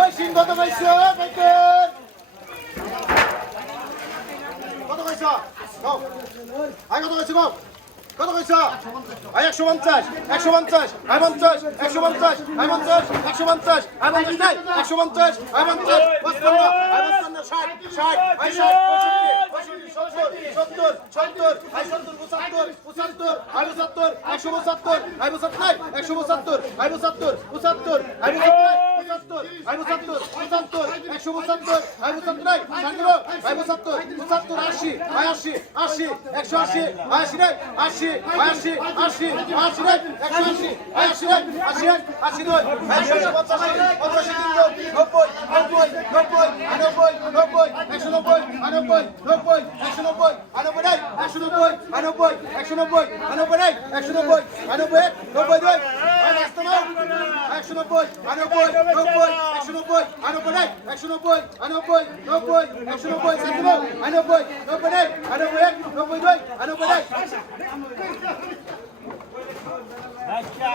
ওই সিং কত পাইছো? পাইকের। কত পাইছ? কও আই কত পাইছো কও কত পাইছ? আই একশো পঞ্চাশ একশো পঞ্চাশ আই পঞ্চাশ, একশো পঞ্চাশ আই পঞ্চাশ, একশো পঞ্চাশ আই পঞ্চাশ, নাই, একশো পঞ্চাশ আই পঞ্চাশ, পঁচপান্ন আই পঁচপান্ন, ষাট ষাট আই ষাট, পঁয়ষট্টি পঁয়ষট্টি, সত্তর সত্তর আই সত্তর, পঁচাত্তর পঁচাত্তর আই পঁচাত্তর, একশো পঁচাত্তর আই পঁচাত্তর একশো পঁচাত্তর আই পঁচাত্তর পঁচাত্তর আই পঁচাত্তর পঁচাত্তর, একশো পঁচাত্তর আই পঁচাত্তর নাই ষাটগুলো আই পঁচাত্তর পঁচাত্তর, আশি আই আশি আশি, একশো আশি আই আশি নাই আশি আই আশি আশি আশি নাই একশো আশি আই আশি নাই আশি এক আশি দুই একশো পঁচাশি পঁচাশি তিনশো নব্বই নব্বই নব্বই আনব্বই নব্বই, একশো নব্বই আনব্বই নব্বই, একশো নব্বই আনব্বই নাই একশো নব্বই আনব্বই একশো নব্বই আনব্বই নাই একশো নব্বই আনব্বই এক, নব্বই দুই একশো নব্বই নব্বই একশো নব্বই, আনব্বই এক একশো নব্বই, আনব্বই, নব্বই, একশো নব্বই সাতানব্বই আনব্বই, নব্বই, এক, আনব্বই এক, নব্বই দুই, আনব্বই এক। আচ্ছা